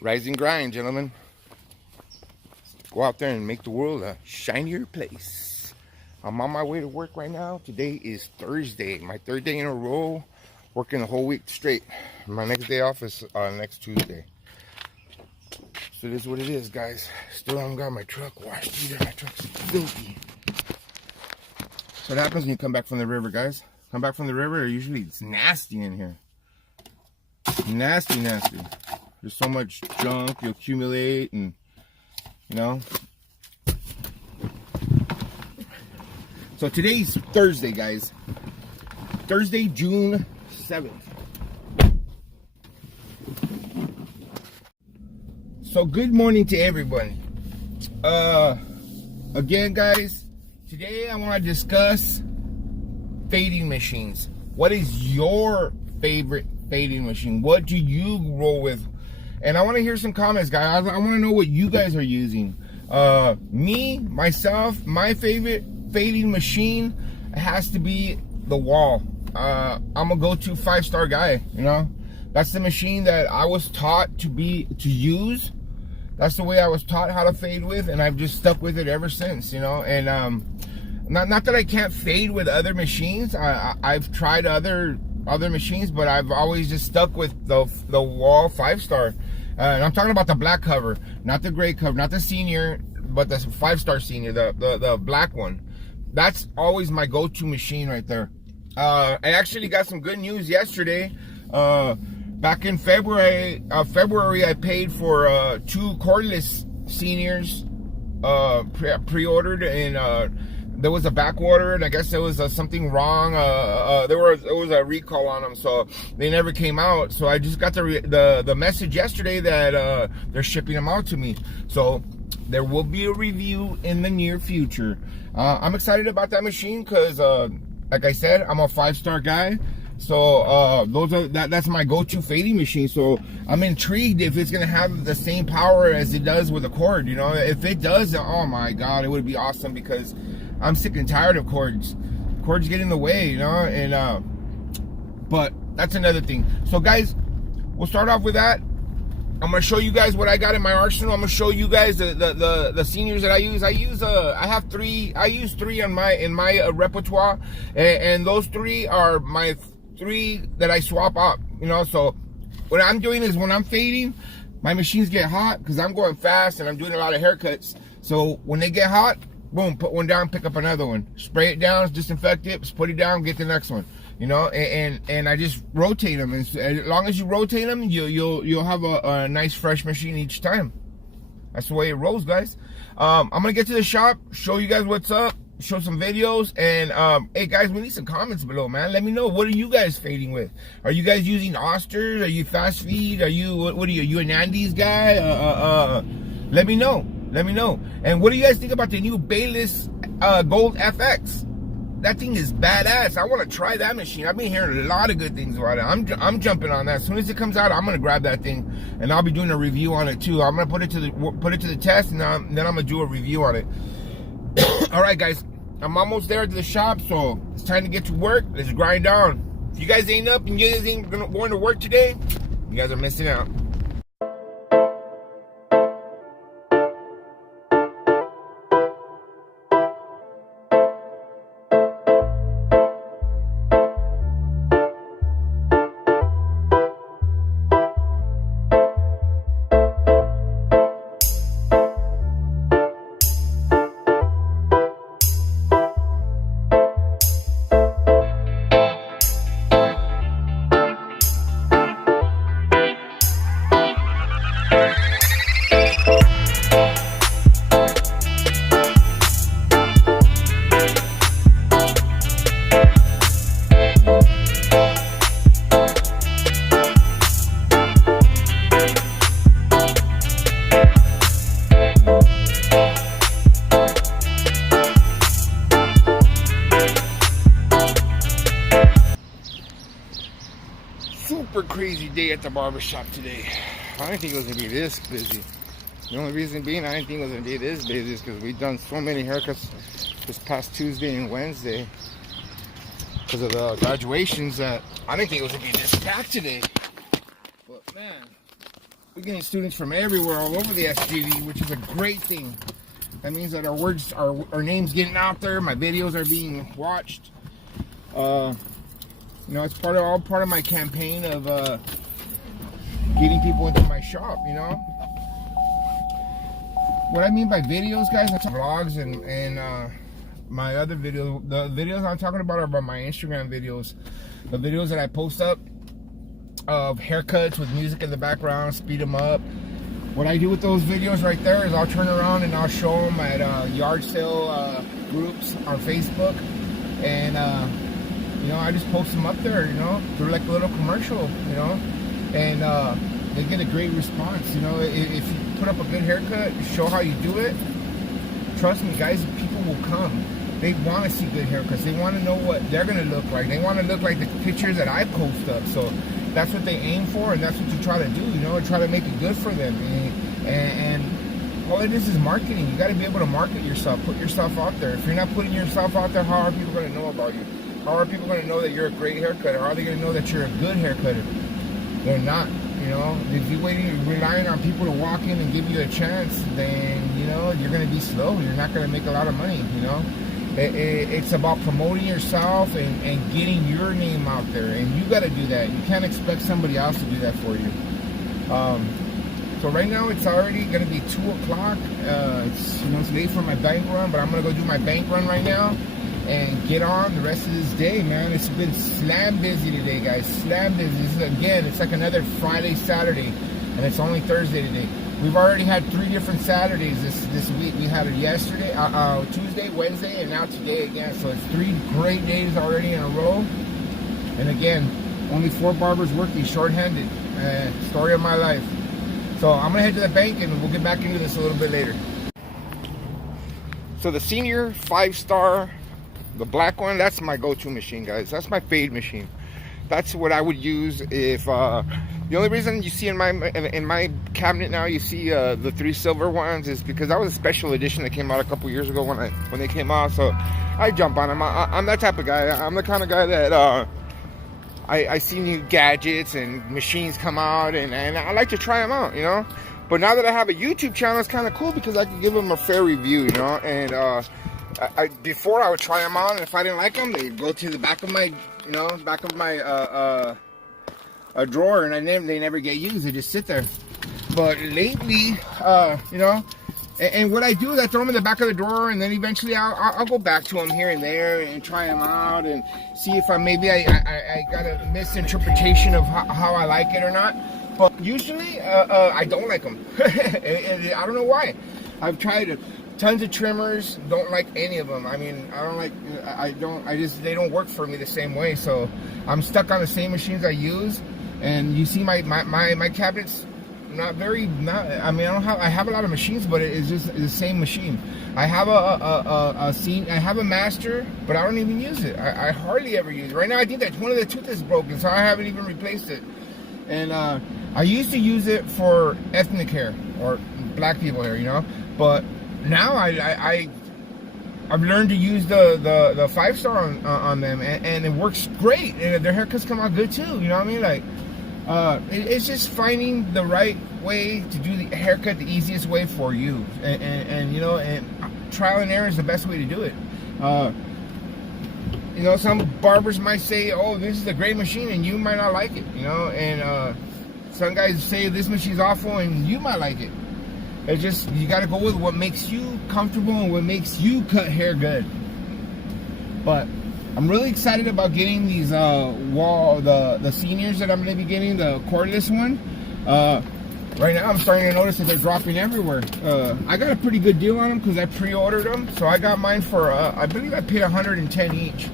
Rise and grind, gentlemen. Go out there and make the world a shinier place. I'm on my way to work right now. Today is Thursday, my third day in a row, working the whole week straight. My next day off is next Tuesday. So it is what it is, guys. Still haven't got my truck washed either. My truck's filthy. So what happens when you come back from the river, guys? Come back from the river, usually it's nasty in here. Nasty, nasty. There's so much junk you accumulate, and you know. So today's Thursday, guys. Thursday, June 7th. So good morning to everybody. Again, guys, today I want to discuss fading machines. What is your favorite fading machine? What do you roll with? And I want to hear some comments, guys. I want to know what you guys are using. Myself, my favorite fading machine has to be the Wahl. I'm a go-to 5-star guy, you know. That's the machine that I was taught to use. That's the way I was taught how to fade with, and I've just stuck with it ever since, you know. And not that I can't fade with other machines. I've tried other machines, but I've always just stuck with the Wahl 5-star. And I'm talking about the black cover, not the gray cover, not the senior, but the 5-star senior, the black one. That's always my go-to machine right there. I actually got some good news yesterday. Back in February, I paid for 2 cordless seniors, pre-ordered, and there was a back order, and I guess there was something wrong. There was a recall on them, so they never came out. So I just got the message yesterday that they're shipping them out to me. So there will be a review in the near future. I'm excited about that machine because, like I said, I'm a 5-star guy. So that's my go-to fading machine. So I'm intrigued if it's gonna have the same power as it does with a cord. You know, if it does, oh my god, it would be awesome, because I'm sick and tired of cords. Cords get in the way, you know. And but that's another thing. So guys, we'll start off with that. I'm gonna show you guys what I got in my arsenal. I'm gonna show you guys the seniors that I use. I use 3 in my repertoire, and those 3 are my 3 that I swap up, you know. So what I'm doing is, when I'm fading, my machines get hot because I'm going fast and I'm doing a lot of haircuts. So when they get hot, boom, put one down, pick up another one, spray it down, disinfect it, just put it down, get the next one, you know. And I just rotate them, and as long as you rotate them, you'll have a nice fresh machine each time. That's the way it rolls, guys. I'm gonna get to the shop, show you guys what's up, show some videos, and hey guys, we need some comments below, man. Let me know, what are you guys fading with? Are you guys using Osters? Are you fast feed? Are you, what are you an andis guy? Let me know. Let me know. And what do you guys think about the new Bayless Gold FX? That thing is badass. I want to try that machine. I've been hearing a lot of good things about it. I'm jumping on that. As soon as it comes out, I'm gonna grab that thing, and I'll be doing a review on it too. I'm gonna put it to the test, and then I'm gonna do a review on it. All right, guys, I'm almost there at the shop, so it's time to get to work. Let's grind on. If you guys ain't up and you guys ain't going to work today, you guys are missing out. Super crazy day at the barber shop today. I didn't think it was gonna be this busy. The only reason being I didn't think it was gonna be this busy is because we've done so many haircuts this past Tuesday and Wednesday because of the graduations that I didn't think it was gonna be this packed today. But man, We're getting students from everywhere, all over the SGV, which is a great thing. That means that our names getting out there, my videos are being watched. You know, it's all part of my campaign of getting people into my shop, you know. What I mean by videos, guys, that's vlogs and my other videos. The videos I'm talking about are about my Instagram videos. The videos that I post up of haircuts with music in the background, speed them up. What I do with those videos right there is I'll turn around and I'll show them at yard sale groups on Facebook. And, you know, I just post them up there, you know. They're like a little commercial, you know. And they get a great response, you know. If you put up a good haircut, show how you do it, trust me, guys, people will come. They want to see good haircuts. They want to know what they're going to look like. They want to look like the pictures that I post up. So that's what they aim for, and that's what you try to do, you know, try to make it good for them. And all it is marketing. You got to be able to market yourself, put yourself out there. If you're not putting yourself out there, how are people going to know about you? How are people going to know that you're a great haircutter? How are they going to know that you're a good haircutter? They're not, you know. If you're relying on people to walk in and give you a chance, then, you know, you're going to be slow. You're not going to make a lot of money, you know. It's about promoting yourself and getting your name out there, and you got to do that. You can't expect somebody else to do that for you. So right now it's already going to be 2 o'clock. It's, you know, it's late for my bank run, but I'm going to go do my bank run right now and get on the rest of this day, man. It's been slam busy today, guys. Slam busy. This is, again, it's like another Friday, Saturday, and it's only Thursday today. We've already had 3 different Saturdays this week. We had it yesterday, Tuesday, Wednesday, and now today again. So it's 3 great days already in a row. And again, only 4 barbers working, short-handed. Story of my life. So I'm gonna head to the bank and we'll get back into this a little bit later. So the senior 5-star, the black one, that's my go-to machine, guys. That's my fade machine. That's what I would use if the only reason you see in my cabinet now you see the 3 silver ones is because that was a special edition that came out a couple years ago when they came out. So I jump on them. I'm that type of guy. I'm the kind of guy that I see new gadgets and machines come out and I like to try them out, you know. But now that I have a YouTube channel, it's kind of cool because I can give them a fair review, you know. And before I would try them on, and if I didn't like them, they'd go to the back of my, you know, a drawer, and they never get used. They just sit there. But lately, you know, and what I do is I throw them in the back of the drawer, and then eventually I'll go back to them here and there and try them out and see if I got a misinterpretation of how I like it or not. But usually I don't like them. And I don't know why. I've tried tons of trimmers, don't like any of them. I mean, they don't work for me the same way. So I'm stuck on the same machines I use. And you see my cabinet's I have a lot of machines, but it's just the same machine. I have I have a master, but I don't even use it. I hardly ever use it. Right now I think that one of the tooth is broken, so I haven't even replaced it. And I used to use it for ethnic hair or black people hair, you know. But now I've learned to use the 5-star on them, and it works great. And their haircuts come out good too. You know what I mean? Like, it's just finding the right way to do the haircut, the easiest way for you. And you know, and trial and error is the best way to do it. You know, some barbers might say, "Oh, this is a great machine," and you might not like it. You know, and some guys say this machine's awful, and you might like it. It's just, you got to go with what makes you comfortable and what makes you cut hair good. But I'm really excited about getting these Wahl, the seniors that I'm going to be getting, the cordless one. Right now I'm starting to notice that they're dropping everywhere. I got a pretty good deal on them because I pre-ordered them. So I got mine for, I believe I paid $110 each.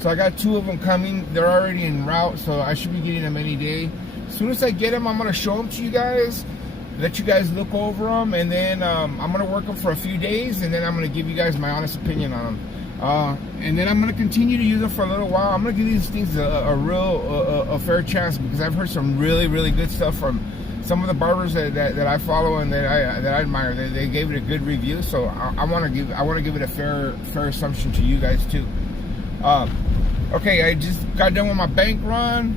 So I got 2 of them coming. They're already en route, so I should be getting them any day. As soon as I get them, I'm going to show them to you guys. Let you guys look over them, and then I'm going to work them for a few days, and then I'm going to give you guys my honest opinion on them. And then I'm going to continue to use them for a little while. I'm going to give these things a fair chance because I've heard some really, really good stuff from some of the barbers that I follow and that I admire. They gave it a good review, so I want to give it a fair assumption to you guys too. Okay, I just got done with my bank run.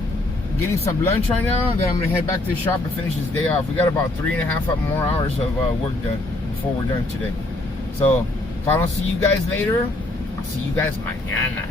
getting some lunch right now, then I'm gonna head back to the shop and finish this day off. We got about 3.5 more hours of work done before we're done today. So if I don't see you guys later, I'll see you guys mañana.